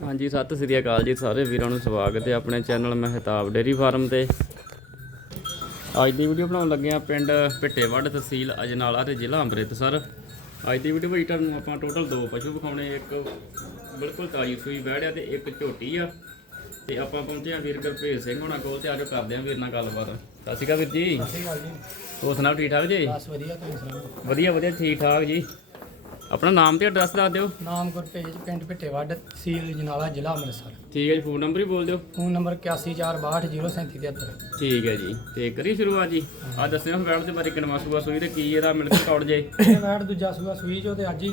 ਹਾਂਜੀ ਸਤਿ ਸ੍ਰੀ ਅਕਾਲ ਜੀ ਸਾਰੇ ਵੀਰਾਂ ਨੂੰ ਸਵਾਗਤ ਹੈ ਆਪਣੇ ਚੈਨਲ ਮਹਿਤਾਬ ਡੇਰੀ ਫਾਰਮ ਤੇ। ਅੱਜ ਦੀ ਵੀਡੀਓ ਬਣਾਉਣ ਲੱਗੇ ਆ ਪਿੰਡ ਭਿੱਟੇਵੱਡ ਤਹਿਸੀਲ ਅਜਨਾਲਾ ਤੇ ਜ਼ਿਲ੍ਹਾ ਅੰਮ੍ਰਿਤਸਰ। ਅੱਜ ਦੀ ਵੀਡੀਓ ਵਿੱਚ ਤੁਹਾਨੂੰ ਆਪਾਂ ਟੋਟਲ ਦੋ ਪਸ਼ੂ ਵਿਖਾਉਣੇ ਇੱਕ ਬਿਲਕੁਲ ਤਾਜੀ ਸੂਈ ਬੈੜਿਆ ਤੇ ਇੱਕ ਝੋਟੀ ਆ। ਤੇ ਆਪਾਂ ਪਹੁੰਚੇ ਆ ਵੀਰ ਗੁਰਭੇਜ ਸਿੰਘ ਹੋਣਾ ਕੋਲ ਤੇ ਆਜੋ ਕਰਦੇ ਆ ਵੀਰ ਨਾਲ ਗੱਲਬਾਤ। ਸਤਿ ਸ਼੍ਰੀ ਅਕਾਲ ਵੀਰ ਜੀ। ਸਹੀ ਗੱਲ ਜੀ। ਹੋਰ ਸੁਣਾਓ ਠੀਕ ਠਾਕ ਜੀ? ਬਸ ਵਧੀਆ ਤੁਸੀਂ ਸੁਣਾਓ? ਵਧੀਆ ਵਧੀਆ ਠੀਕ ਠਾਕ ਜੀ। ਆਪਣਾ ਨਾਮ ਤੇ ਐਡਰੈਸ ਦੱਸ ਦਿਓ। ਨਾਮ ਗੁਰਪੇਜ ਪਿੰਡ ਭਿੱਟੇਵੱਡ ਤਹਿਸੀਲ ਜਨਾਲਾ ਜ਼ਿਲ੍ਹਾ ਅੰਮ੍ਰਿਤਸਰ। ਠੀਕ ਹੈ ਜੀ ਫੋਨ ਨੰਬਰ ਹੀ ਬੋਲ ਦਿਓ। ਫੋਨ ਨੰਬਰ 8146203773 ਠੀਕ ਹੈ ਜੀ ਤੇ ਕਰੀ ਸ਼ੁਰੂਆਤ ਜੀ। ਆ ਦੱਸਿਓ ਵੈਟ ਦੇ ਬਾਰੇ ਕਿਨਵਾ ਸੂਆ ਸੂਈ ਤੇ ਕੀ ਇਹਦਾ ਮਿਲਕ ਰਿਕਾਰਡ ਜੇ। ਇਹ ਦੂਜਾ ਸੂਆ ਸੂਈ ਜੋ ਤੇ ਅੱਜ ਹੀ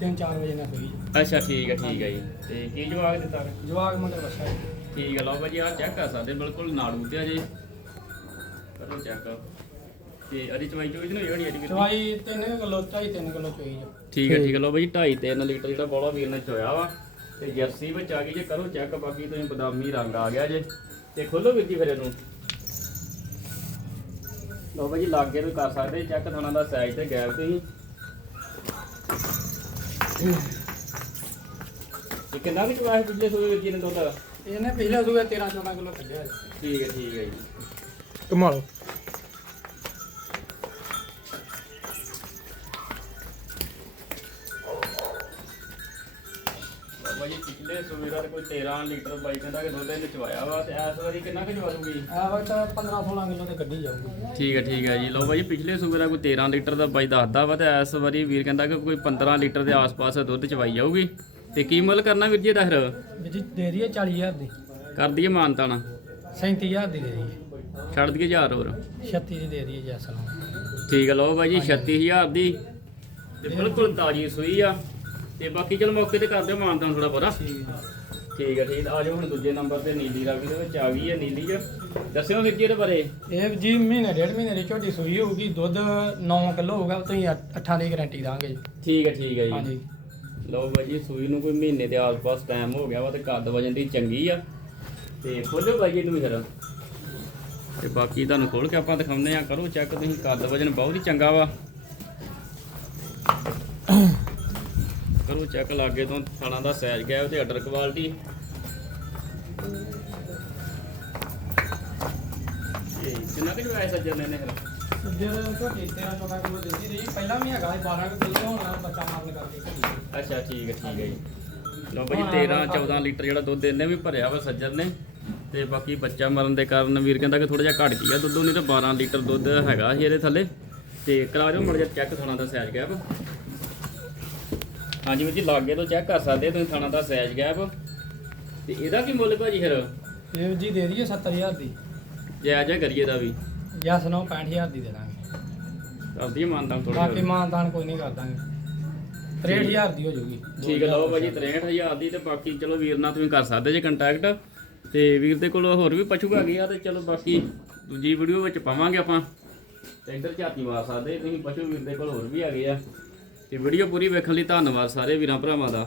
3-4 ਵਜੇ ਨਾਲ ਸੂਈ। ਅੱਛਾ ਠੀਕ ਹੈ ਠੀਕ ਹੈ ਜੀ। ਤੇ ਕੀ ਜਵਾਬ ਦਿੱਤਾ? ਜਵਾਗ ਮੰਦਰ ਬੱਚਾ। ਠੀਕ ਹੈ ਲਓ ਭਾਜੀ ਆ ਚੈੱਕ ਕਰ ਸਕਦੇ ਬਿਲਕੁਲ ਨਾੜੂ ਤੇ ਆ ਜੀ। ਕਰੋ। ਚੈੱਕ ਤੇ ਅਰੀ ਚਵਾਈ ਚੋਈ ਨਹੀਂ ਹੋਣੀ ਅਰੀ ਚਵਾਈ 3 ਕਿਲੋ 2.5 ਕਿਲੋ ਚੋਈ ਜੋ ਠੀਕ ਹੈ ਠੀਕ ਹੈ ਲਓ ਭਾਜੀ 2.5 3 ਲੀਟਰ ਜਿਹੜਾ ਬੋਲਾ ਵੀਰ ਨੇ ਚੋਇਆ ਵਾ। ਤੇ ਜਰਸੀ ਵਿੱਚ ਆ ਗਈ ਜੇ ਕਰੋ ਚੈੱਕ ਬਾਕੀ ਤੁਸੀਂ ਬਦਾਮੀ ਰੰਗ ਆ ਗਿਆ ਜੇ। ਤੇ ਖੋਲੋ ਵੀਰ ਜੀ ਫਿਰ ਇਹਨੂੰ। ਲਓ ਭਾਜੀ ਲਾਗੇ ਨੂੰ ਕਰ ਸਕਦੇ ਚੈੱਕ ਥਾਣਾ ਦਾ ਸਾਈਜ਼ ਤੇ ਗੈਪ ਤੁਸੀਂ ਇਹ ਕਿੰਨਾ ਕੁ ਚਵਾਇਆ ਪਿਛਲੇ ਸੂਏ ਵੀਰ ਜੀ ਨੇ ਦੁੱਧ? ਇਹਨੇ ਪਿਛਲੇ ਸੂਏ 13-14 ਕਿਲੋ ਕੱਢਿਆ। ਠੀਕ ਹੈ ਠੀਕ ਹੈ ਜੀ। ਘੁਮਾ ਲਓ ਬਾਬਾ ਜੀ ਪਿਛਲੇ ਦਾ ਤਾਂ ਕੋਈ 13 ਲੀਟਰ ਬਾਈ ਕਹਿੰਦਾ ਕਿ ਦੁੱਧ ਇਹਨੇ ਚਵਾਇਆ ਵਾ ਤੇ ਇਸ ਵਾਰੀ ਕਿੰਨਾ ਕੁ ਚਵਾ ਦੂਗੀ ਇਹ ਵਕਤ 15-16 ਕਿਲੋ ਤੇ ਕੱਢੀ ਜਾਊਗੀ। ਠੀਕ ਹੈ ਠੀਕ ਹੈ ਜੀ। ਲਓ ਬਾਈ ਪਿਛਲੇ ਸੂਬੇ ਦਾ ਕੋਈ 13 ਲੀਟਰ ਦਾ ਬਾਈ ਦੱਸਦਾ ਵਾ ਤੇ ਇਸ ਵਾਰੀ ਵੀਰ ਕਹਿੰਦਾ ਕਿ ਕੋਈ 15 ਲੀਟਰ ਦੇ ਆਸ-ਪਾਸ ਦੁੱਧ ਚਵਾਈ ਜਾਊਗੀ। ਤੇ ਕੀ ਮੁੱਲ ਕਰਨਾ ਵੀਰ ਜੀ ਇਹਦਾ ਫਿਰ? ਵੀ ਜੀ ਦੇ ਦਈਏ 40000 ਦੀ। ਕਰ ਦਈਏ ਮਾਨਤਾਣਾ 37000 ਦੀ ਦੇ ਦਈਏ। ਛੱਡ ਦਈਏ 1000 ਹੋਰ। 36 ਦੀ ਦੇ ਦਈਏ ਜੈਸਾ ਠੀਕ ਹੈ ਲਓ ਬਾਈ ਜੀ 36000 ਦੀ। ਤੇ ਬਿਲਕੁਲ ਤਾਜੀ ਸੂਈ ਆ। ਤੇ ਬਾਕੀ ਚਲ ਮੌਕੇ ਤੇ ਕਰ ਦਿਓ ਮਾਨਤਾਨ ਥੋੜਾ ਬੋਰਾ ਠੀਕ ਹੈ ਠੀਕ ਆ ਜਾਓ ਹੁਣ ਦੂਜੇ ਨੰਬਰ ਤੇ ਨੀਲੀ ਰੰਗ ਦੇ ਵਿੱਚ ਆ ਗਈ ਹੈ ਨੀਲੀ ਚ। ਦੱਸਿਓ ਵੀਰ ਜੀ ਇਹਦੇ ਬਾਰੇ। ਇਹ ਜੀ ਮਹੀਨੇ ਡੇਢ ਮਹੀਨੇ ਦੀ ਝੋਟੀ ਸੂਈ ਹੋਊਗੀ ਦੁੱਧ 9 ਕਿਲੋ ਹੋਊਗਾ ਤੁਸੀਂ 8 ਦੀ ਗਾਰੰਟੀ ਦਾਂਗੇ ਜੀ। ਠੀਕ ਹੈ ਠੀਕ ਹੈ ਜੀ। ਹਾਂਜੀ। ਲਓ ਬਾਈ ਜੀ ਸੂਈ ਨੂੰ ਕੋਈ ਮਹੀਨੇ ਦੇ ਆਸ-ਪਾਸ ਟਾਈਮ ਹੋ ਗਿਆ ਵਾ ਤੇ ਕੱਦ ਵਜਨ ਦੀ ਚੰਗੀ ਆ। ਤੇ ਖੋਲਿਓ ਬਾਈ ਜੀ ਇਹਨੂੰ ਫਿਰ ਤੇ ਬਾਕੀ ਤੁਹਾਨੂੰ ਖੋਲ ਕੇ ਆਪਾਂ ਦਿਖਾਉਂਦੇ ਆ ਕਰੋ ਚੈੱਕ ਤੁਸੀਂ ਕੱਦ ਵਜਨ ਬਹੁਤ ਹੀ ਚੰਗਾ ਵਾ। ਕਰੋ ਚੈੱਕ ਲਾਗੇ ਤੋਂ ਥਾਣਾ ਦਾ ਸਾਈਜ਼ ਗਿਆ ਤੇ ਆਰਡਰ ਕੁਆਲਿਟੀ ਕਿੰਨਾ ਕਿ ਜਵਾਇਆ ਸੱਜਣ ਨੇ ਜੇ ਝੋਟੀ 13 14 ਕਿਲੋ ਦਿੰਦੀ ਰਹੀ ਪਹਿਲਾਂ ਵੀ ਹੈਗਾ ਸੀ 12 ਕਿਲੋ ਹੁਣ ਬੱਚਾ ਮਾਰਨ ਕਰਕੇ। ਘਟੀ। ਅੱਛਾ ਠੀਕ ਹੈ ਠੀਕ ਹੈ ਜੀ। ਲਓ ਭਾਈ 13 14 ਲੀਟਰ ਜਿਹੜਾ ਦੁੱਧ ਇਹਨੇ ਵੀ ਭਰਿਆ ਵਾ ਸੱਜਰ ਨੇ। ਤੇ ਬਾਕੀ ਬੱਚਾ ਮਰਨ ਦੇ ਕਾਰਨ ਵੀਰ ਕਹਿੰਦਾ ਕਿ ਥੋੜਾ ਜਿਹਾ ਘਟ ਗਿਆ ਦੁੱਧ ਨਹੀਂ ਤਾਂ 12 ਲੀਟਰ ਦੁੱਧ ਹੈਗਾ ਸੀ ਇਹਦੇ ਥੱਲੇ। ਤੇ ਕਰਾ ਦਿਓ ਮੜ ਜਾ ਚੈੱਕ ਥਾਣਾ ਦਾ ਸਾਈਜ਼ ਗੈਪ ਹਾਂਜੀ ਵੀਰ ਜੀ ਲਾਗੇ ਤੋਂ ਚੈੱਕ ਕਰ ਸਕਦੇ ਤੁਸੀਂ ਥਾਣਾ ਦਾ ਸਾਈਜ਼ ਗੈਪ ਤੇ ਇਹਦਾ ਕੀ ਮੁੱਲ ਭਾਜੀ ਫਿਰ? ਇਹ ਜੀ ਦੇ ਦਈਏ 70000 ਦੀ। ਜਾਇਜ਼ ਹੈ ਕਰੀਏ ਦਾ ਵੀ। ਜਾਂ ਸੁਣੋ 65000 ਦੀ ਦੇ ਦਾਂਗੇ। ਕਰਦੀ ਮੰਨਦਾ ਥੋੜਾ ਬਾਕੀ ਮਾਨਦਾਨ ਕੋਈ ਨਹੀਂ ਕਰ ਦਾਂਗੇ। 63000 ਦੀ ਹੋ ਜਾਊਗੀ। ਠੀਕ ਹੈ ਲਓ ਭਾਜੀ 63000 ਦੀ ਤੇ ਬਾਕੀ ਚਲੋ ਵੀਰ ਨਾਲ ਤੁਸੀਂ ਕਰ ਸਕਦੇ ਜੇ ਕੰਟੈਕਟ ਤੇ ਵੀਰ ਦੇ ਕੋਲ ਹੋਰ ਵੀ ਪਸ਼ੂ ਹੈਗੇ ਆ ਤੇ ਚਲੋ ਬਾਕੀ ਦੂਜੀ ਵੀਡੀਓ ਵਿੱਚ ਪਾਵਾਂਗੇ ਆਪਾਂ। ਤੇ ਇੱਧਰ ਝਾਤੀ ਮਾਰ ਸਕਦੇ ਤੁਸੀਂ ਪਸ਼ੂ ਵੀਰ ਦੇ ਕੋਲ ਹੋਰ ਵੀ ਹੈਗੇ ਆ। ਤੇ ਵੀਡੀਓ ਪੂਰੀ ਵੇਖਣ ਲਈ ਧੰਨਵਾਦ ਸਾਰੇ ਵੀਰਾਂ ਭਰਾਵਾਂ ਦਾ।